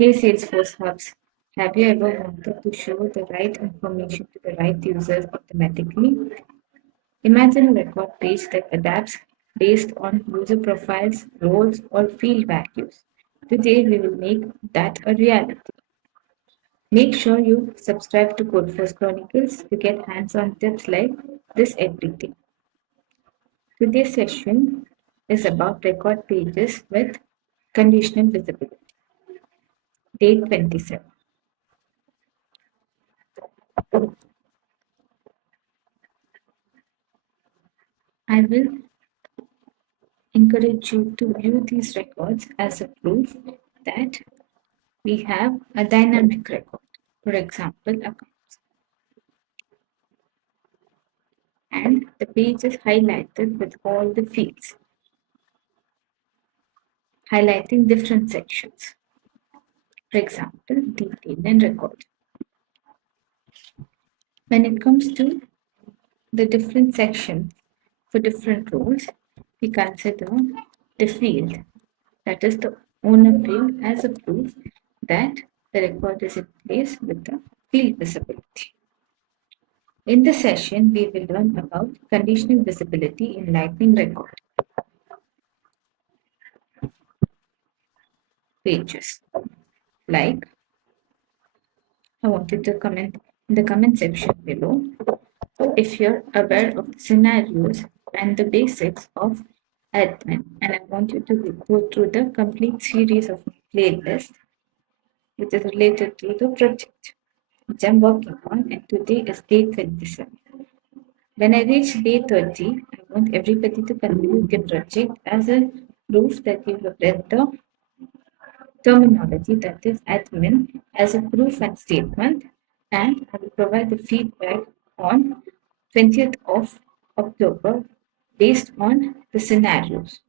Hey Salesforce Hubs, have you ever wanted to show the right information to the right users automatically? Imagine a record page that adapts based on user profiles, roles, or field values. Today we will make that a reality. Make sure you subscribe to CodeForce Chronicles to get hands-on tips like this every day. Today's session is about record pages with conditional visibility. Day 27. I will encourage you to view these records as a proof that we have a dynamic record, for example, accounts. And the page is highlighted with all the fields, highlighting different sections, for example, detail and record. When it comes to the different sections for different roles, we consider the field, that is the owner field, as a proof that the record is in place with the field visibility. In this session, we will learn about conditional visibility in Lightning Record pages. Like, I want you to comment in the comment section below if you're aware of the scenarios and the basics of admin, and I want you to go through the complete series of playlists which is related to the project which I'm working on, and today is day 27. When I reach day 30, I want everybody to conclude their project as a proof that you have read the terminology, that is admin, as a proof and statement, and I will provide the feedback on 20th of October based on the scenarios.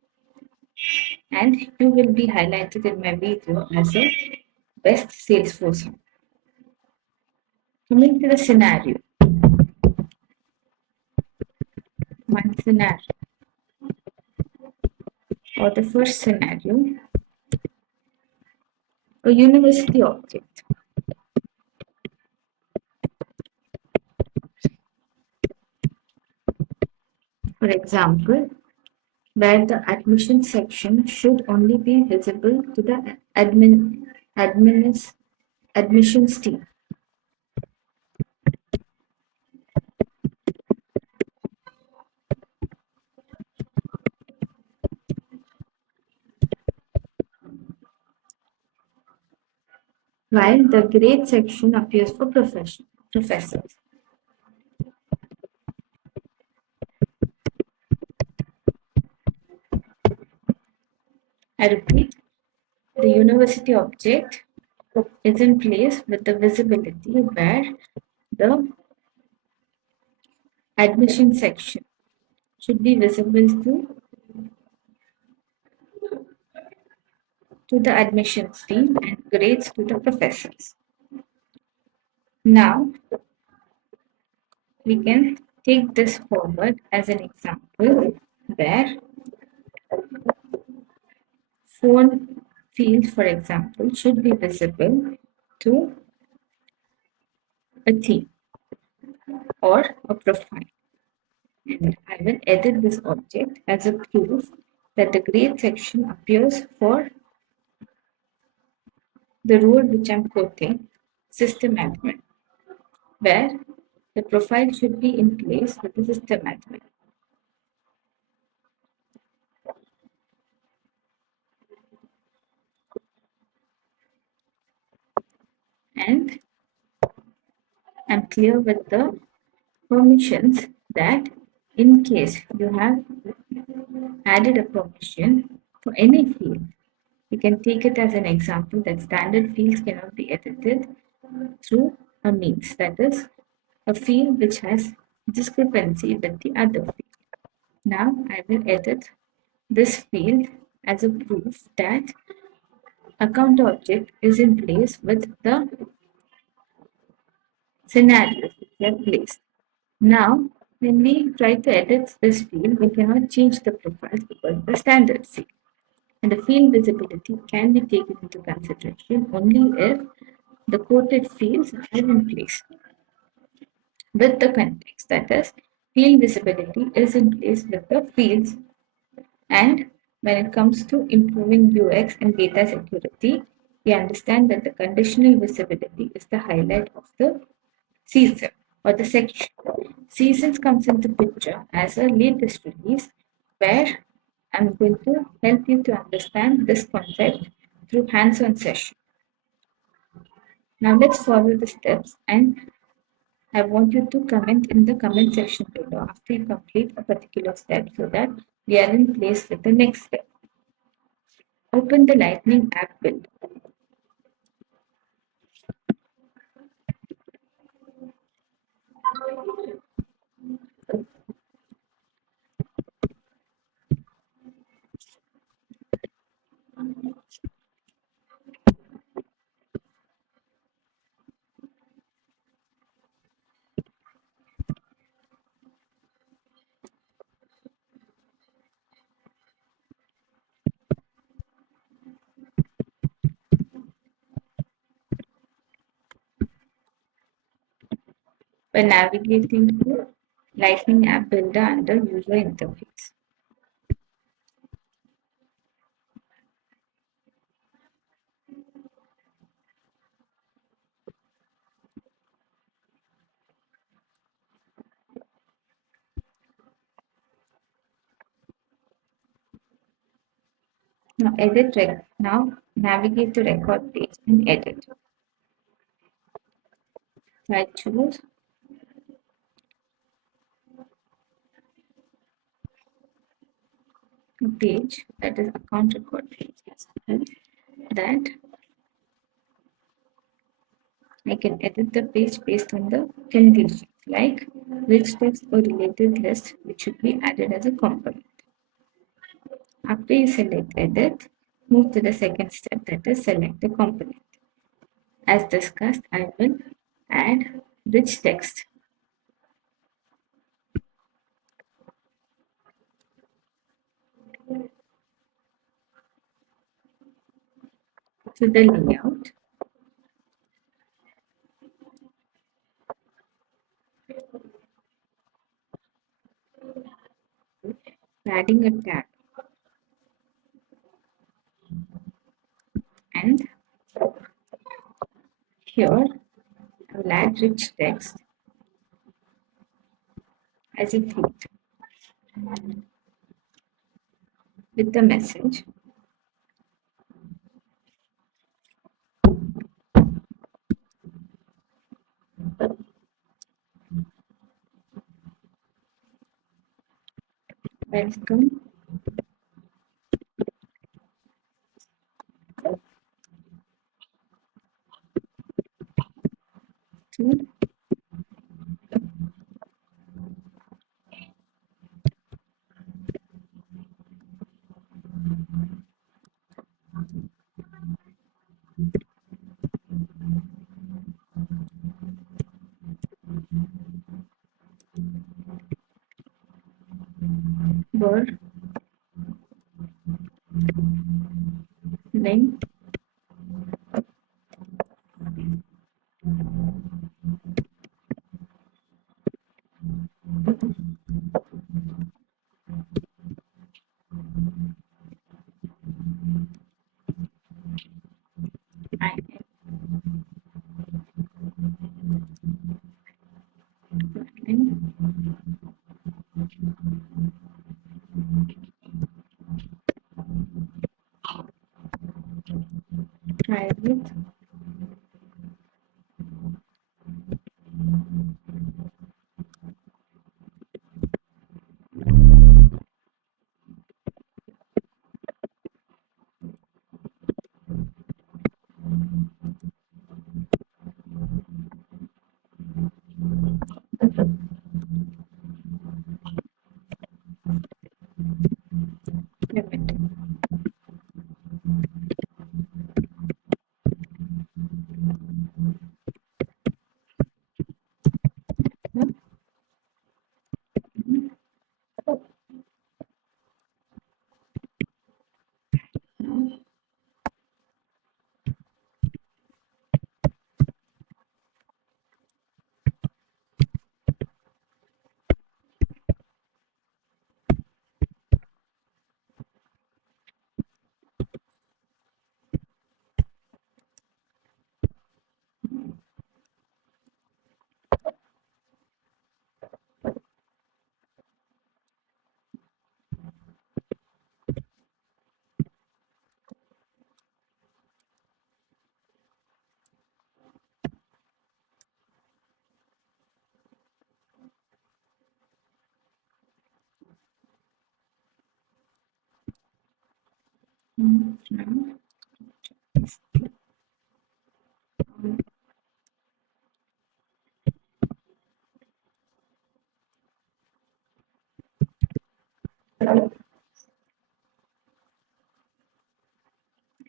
And you will be highlighted in my video as a best Salesforce. Coming to the scenario, one scenario, or the first scenario, a university object. For example, where the admission section should only be visible to the admissions team. While the grade section appears for professors. I repeat, the university object is in place with the visibility where the admission section should be visible to the admissions team and grades to the professors. Now, we can take this forward as an example where phone field, for example, should be visible to a team or a profile. And I will edit this object as a proof that the grade section appears for the role which I'm quoting, system admin, where the profile should be in place with the system admin. And I'm clear with the permissions that in case you have added a permission for any field, you can take it as an example that standard fields cannot be edited through a means, that is, a field which has discrepancy with the other field. Now I will edit this field as a proof that account object is in place with the scenarios which we have placed. Now, when we try to edit this field, we cannot change the profiles because the standard field. And the field visibility can be taken into consideration only if the quoted fields are in place with the context. That is, field visibility is in place with the fields. And when it comes to improving UX and data security, we understand that the conditional visibility is the highlight of the season or the section. Seasons comes into picture as a latest release where I'm going to help you to understand this concept through hands-on session. Now let's follow the steps, and I want you to comment in the comment section below after you complete a particular step so that we are in place with the next step. Open the Lightning app builder. By navigating to Lightning app builder under user interface. Now navigate to record page and edit. So I choose a page that is account record page. That I can edit the page based on the conditions like which text or related list which should be added as a component. After you select edit, move to the second step, that is select the component. As discussed, I will add rich text to the layout. Adding a tab and here I will add rich text as a feed with the message welcome to your link I am private limit. Now,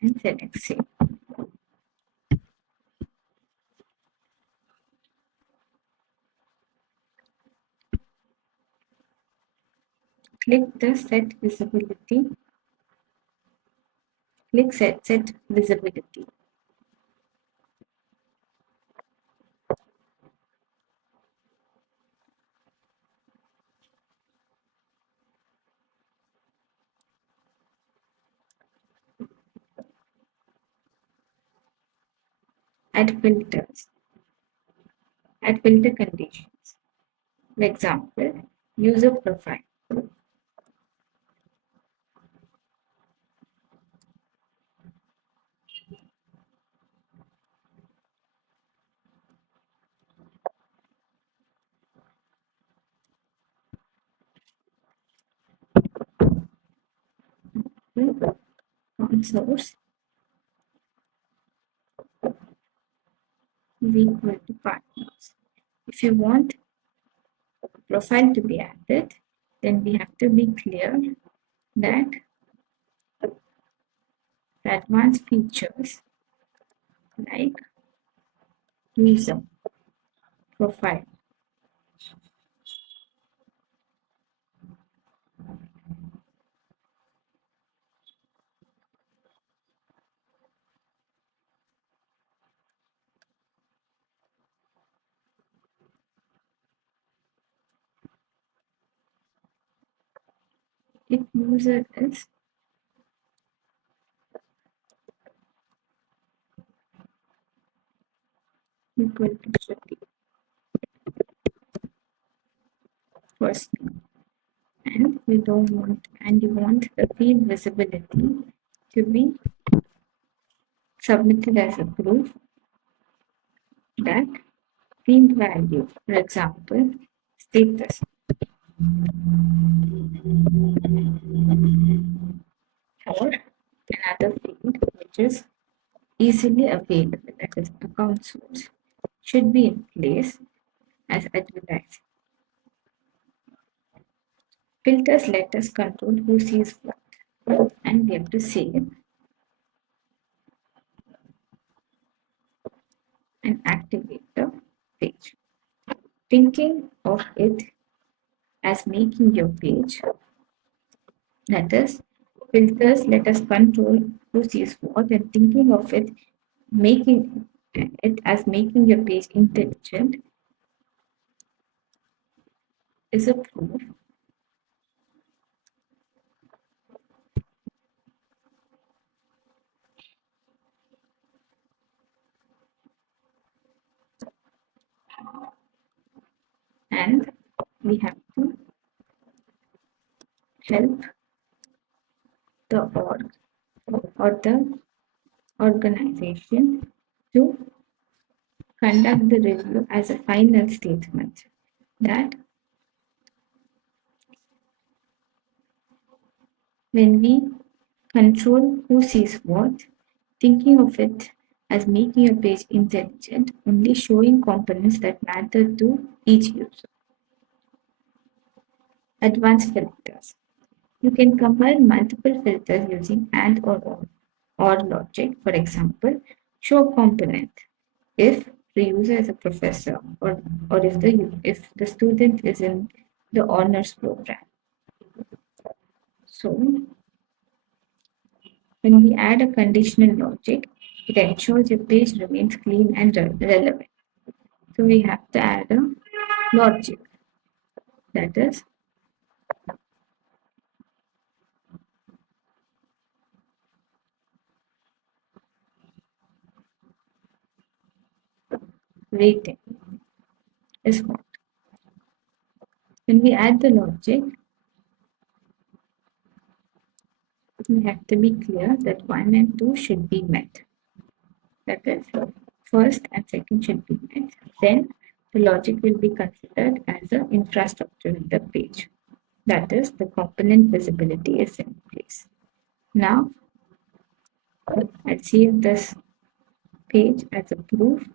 and select save. Click the set visibility. Click set visibility. Add filters. Add filter conditions. For example, user profile. On source is equal to partners. If you want profile to be added, then we have to be clear that the advanced features like user profile if user is equal to 30 first name. And we don't want, and you want the field visibility to be submitted as a proof that field value, for example, status or another field which is easily available, that is account source, should be in place as advertising. Filters let us control who sees what, and we have to save and activate the page. Thinking of it as making your page, that is, filters let us control who sees what, and thinking of it making it as making your page intelligent is a proof and we have to help the org or the organization to conduct the review as a final statement that when we control who sees what, thinking of it as making your page intelligent, only showing components that matter to each user. Advanced filters. You can combine multiple filters using AND or logic. For example, show component if the user is a professor or if the student is in the honors program. So when we add a conditional logic, it ensures your page remains clean and relevant. So we have to add a logic, that is rating is what. When we add the logic, we have to be clear that 1 and 2 should be met. That is, first and second should be met. Then the logic will be considered as an infrastructure in the page. That is, the component visibility is in place. Now I'd save this page as a proof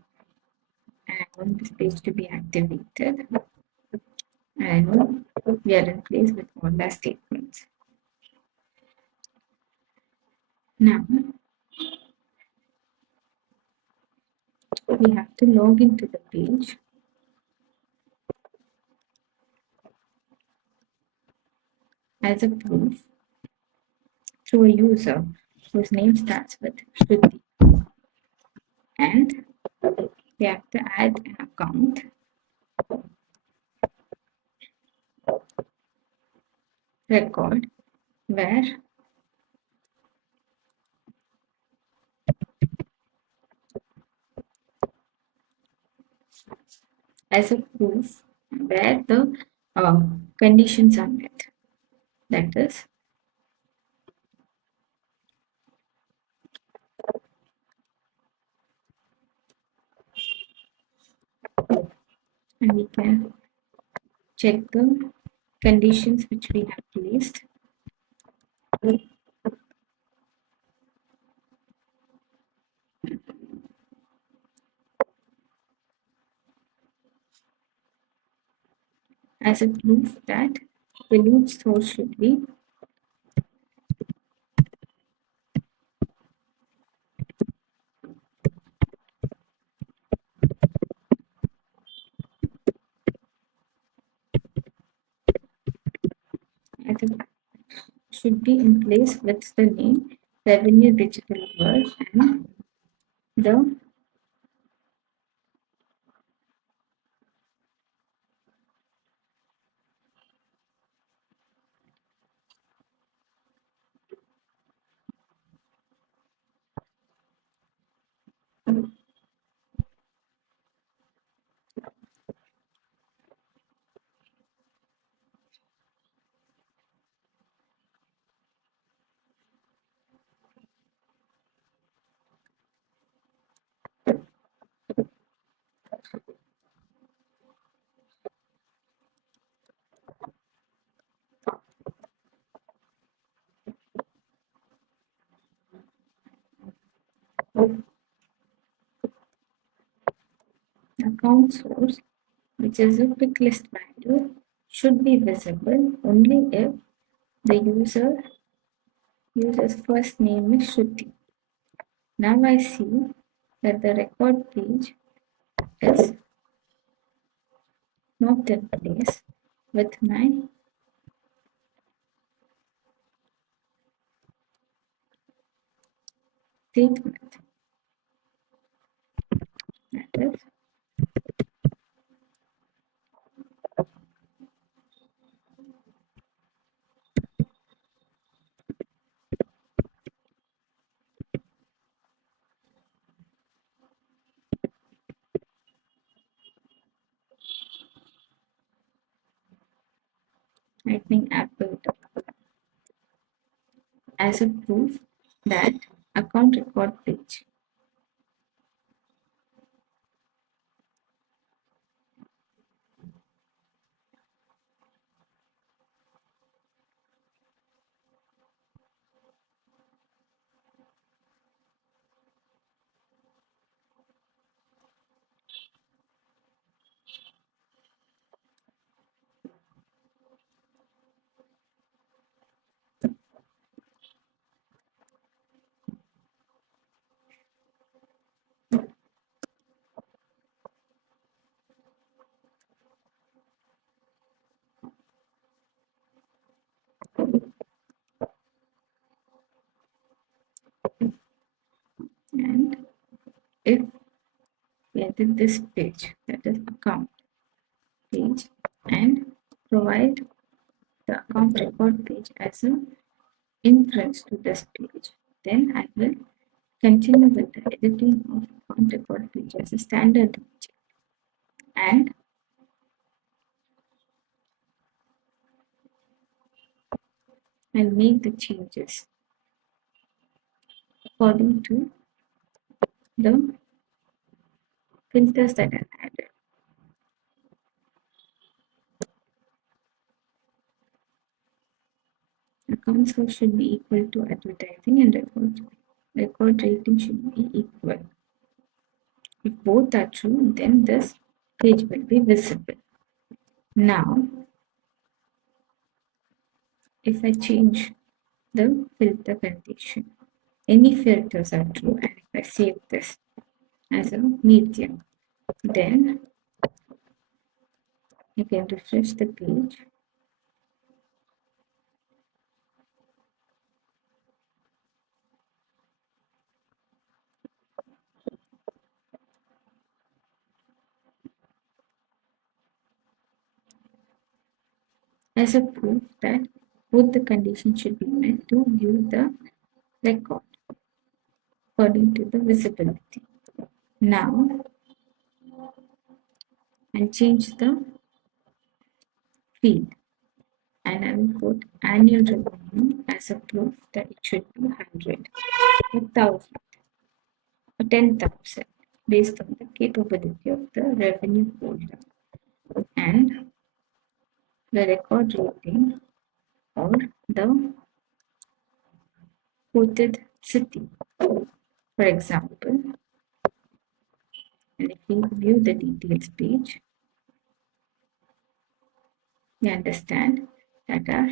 and I want this page to be activated. And we are in place with all the statements. Now we have to log into the page as a proof through a user whose name starts with Shruti. And we have to add an account record where as a proof where the conditions are met. That is, and we can check the conditions which we have placed. As a proof that the lead source should be as a, should be in place with the name revenue digital world and the account source, which is a pick list value, should be visible only if the user's first name is Shruti. Now I see that the record page is not in place with my statement. That is, Lightning app built as a proof that account record page and if we edit this page, that is account page, and provide the account record page as an inference to this page, then I will continue with the editing of account record page as a standard page and I'll make the changes according to the filters that I've added. Account source should be equal to advertising and record. record rating should be equal. If both are true, then this page will be visible. Now, if I change the filter condition, any filters are true, and if I save this as a medium, then you can refresh the page. As a proof that both the conditions should be met to view the record according to the visibility. Now, I'll change the field and I will put annual revenue as a proof that it should be 100, 1,000, or 10,000 based on the capability of the revenue folder and the record rating or the quoted city. For example, and if we view the details page, we understand that our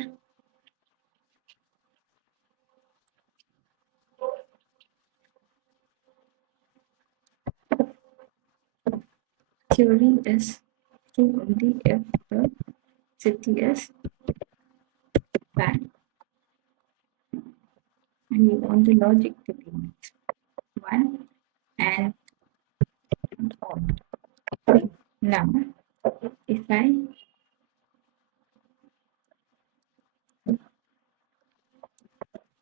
theory is true only if the city is bad, and we want the logic to be 1 and odd. Now, if I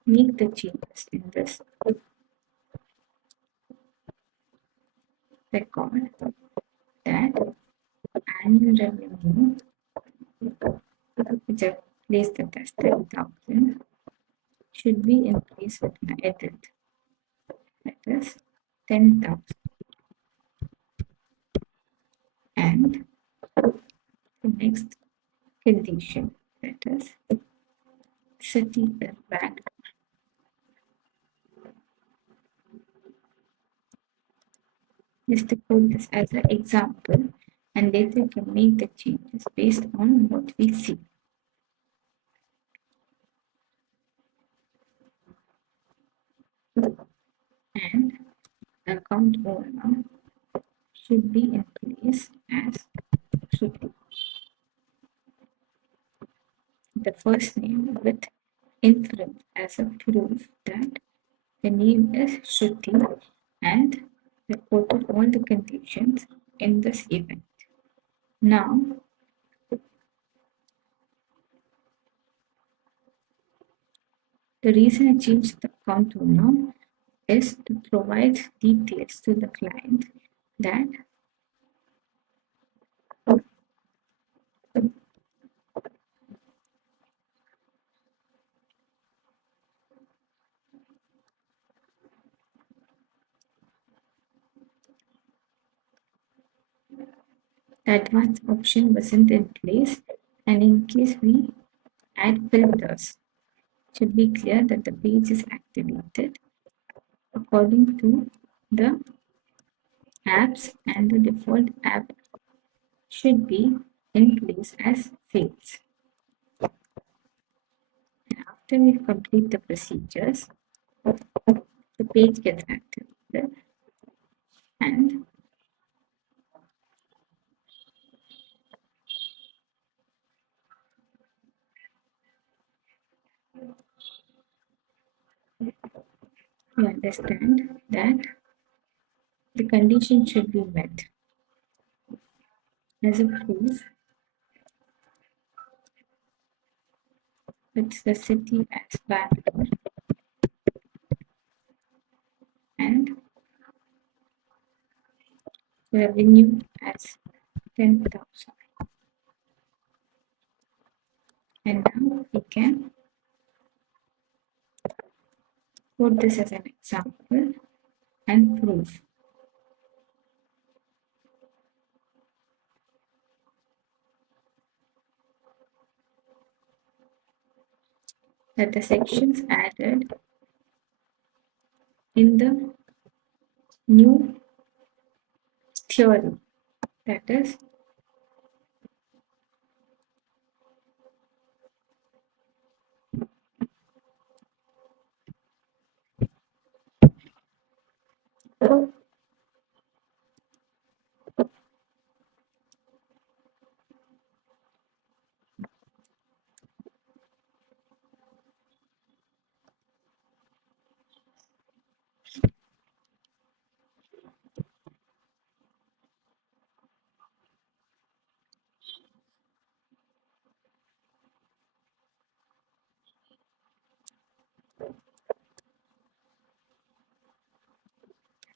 make the changes in this record that annual revenue, which I placed it as 10,000, should be in place with my edit. That is 10,000. And the next condition, that is city is bad. Just to put this as an example, and later you can make the changes based on what we see. And account owner should be in place as Shruti. The first name with inference as a proof that the name is Shruti and reported all the conditions in this event. Now, the reason I changed the account owner is to provide details to the client that the advanced option wasn't in place, and in case we add filters, it should be clear that the page is activated according to the apps, and the default app should be in place as fields. And after we complete the procedures, the page gets activated and we understand that the condition should be met. As a proof, it's the city as Bangalore and revenue as 10,000. And now we can put this as an example and prove that the sections added in the new theory, that is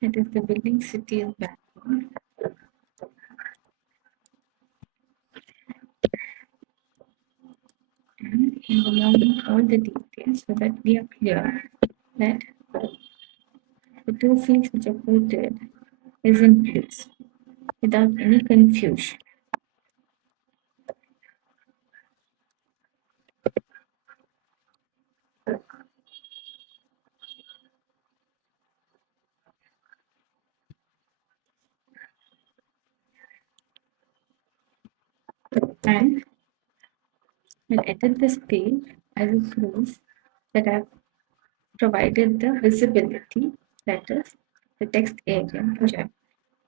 the building city is background. And involving all the details so that we are clear that the two fields which are quoted is in place without any confusion. And we'll edit this page as a proof that I've provided the visibility, that is the text area which I've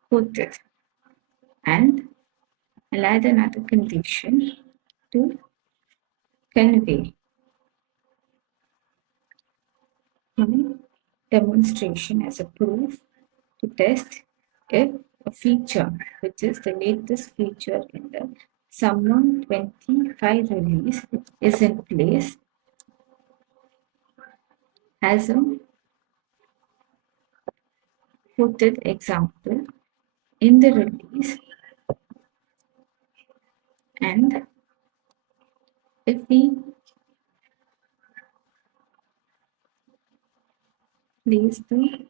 quoted. And I'll add another condition to convey my demonstration as a proof to test if a feature, which is the latest feature in the Summer 25 release, is in place as a quoted example in the release. And if we place the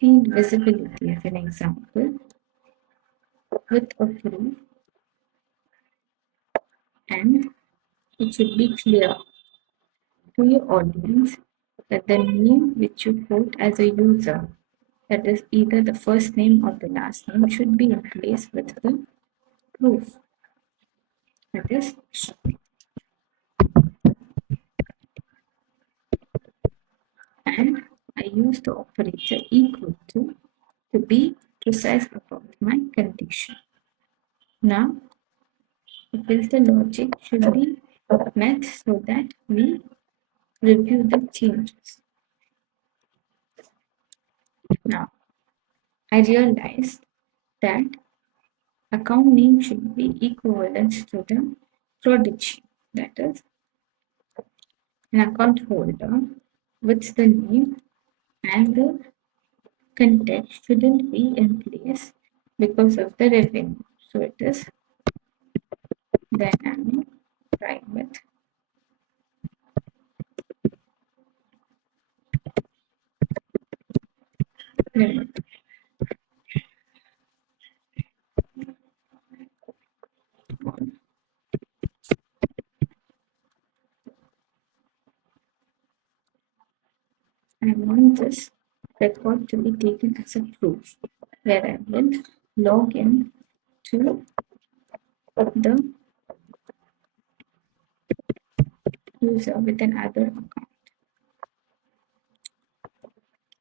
field visibility as an example with a proof, and it should be clear to your audience that the name which you quote as a user, that is either the first name or the last name, should be in place with the proof, that is Shruti. And I use the operator equal to be precise about my condition. Now the filter logic should be met so that we review the changes. Now I realized that account name should be equivalent to the prodigy, that is an account holder with the name, and the context shouldn't be in place because of the revenue. So it is dynamic private limit. I want this record to be taken as a proof, where I will log in to the user with another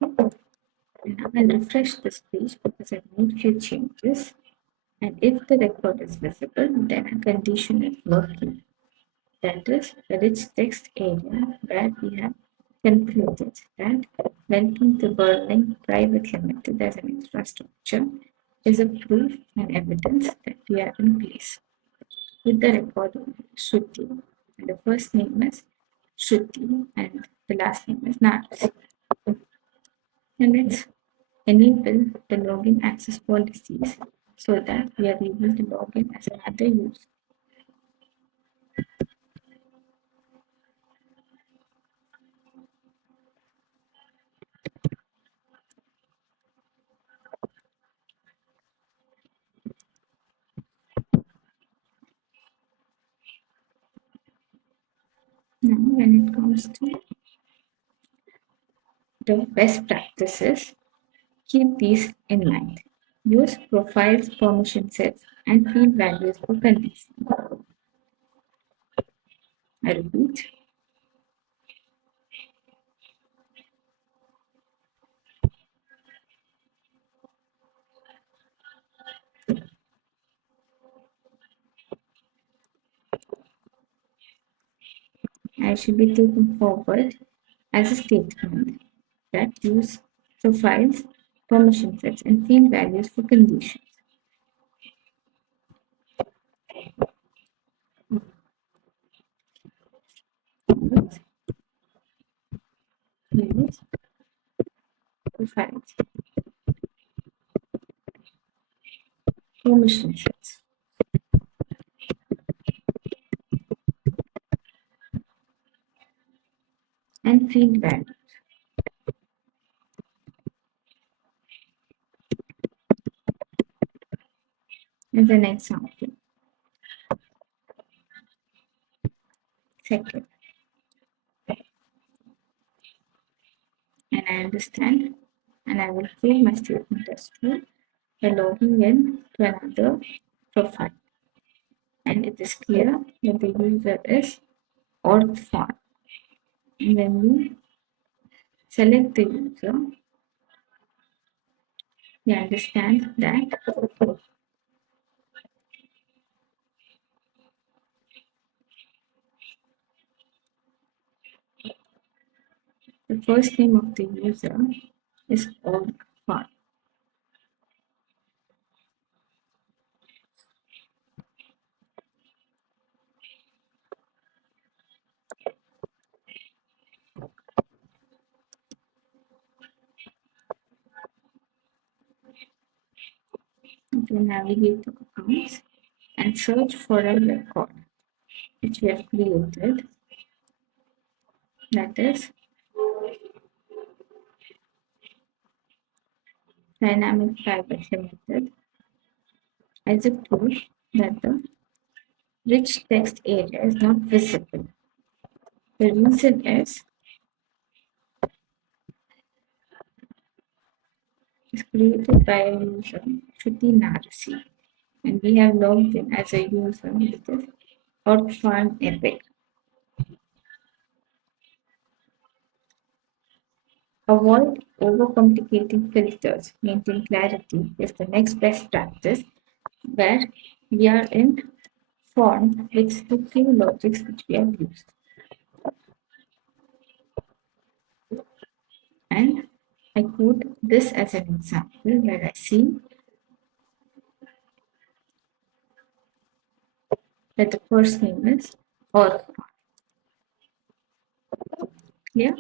account. And now I'll refresh this page because I've made few changes. And if the record is visible, then a condition is working. That is the rich text area where we have concluded that welcome to Berlin Private Limited as an infrastructure is a proof and evidence that we are in place. With the record of Shruti, and the first name is Shruti and the last name is Narasi. And let's enable the login access policies so that we are able to log in as another user. Now, when it comes to the best practices, keep these in mind. Use profiles, permission sets, and field values for conditions. I repeat, I should be taken forward as a statement that use profiles, permission sets, and field values for conditions. Use profiles, permission sets, and field values. As an example, second, and I understand, and I will prove my statement as true by logging in to another profile. And it is clear that the user is org font. And when we select the user, we understand that the first name of the user is org font. We navigate to accounts and search for a record which we have created, that is dynamic private limited, as a proof that the rich text area is not visible. The reason is it's created by a user, Shruti Narasi, and we have logged in as a user with this org-farm epic. Avoid overcomplicating filters. Maintain clarity is the next best practice where we are in form with the few logics which we have used. And I quote this as an example where I see that the first name is or. Clear?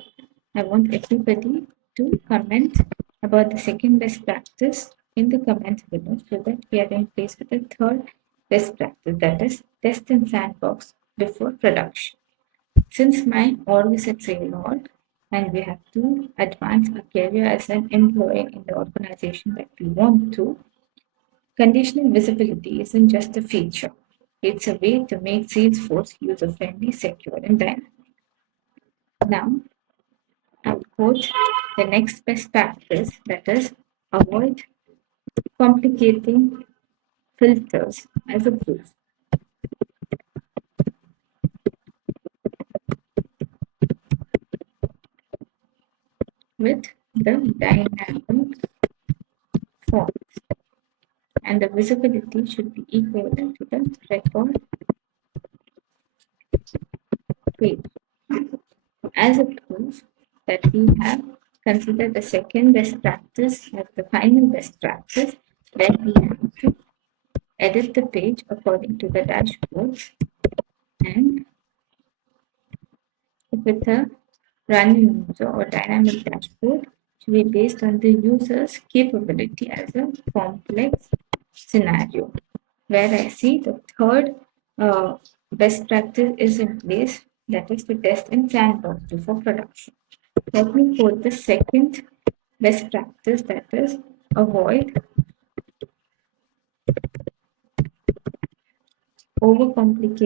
I want everybody to comment about the second best practice in the comments below so that we are in place with the third best practice, that is test in sandbox before production. Since my org is a trail org and we have to advance our career as an employee in the organization that we want to, conditional visibility isn't just a feature. It's a way to make Salesforce user-friendly, secure, and dynamic. Now, I'll quote the next best practice, that is avoid complicating filters as a proof. With the dynamic font, and the visibility should be equivalent to the record page. As a proof that we have considered the second best practice as the final best practice, then we have to edit the page according to the dashboards and with a running user or dynamic dashboard to be based on the user's capability as a complex scenario. Where I see the third best practice is in place, that is to test in sandbox before production. Let me quote the second best practice, that is avoid overcomplicating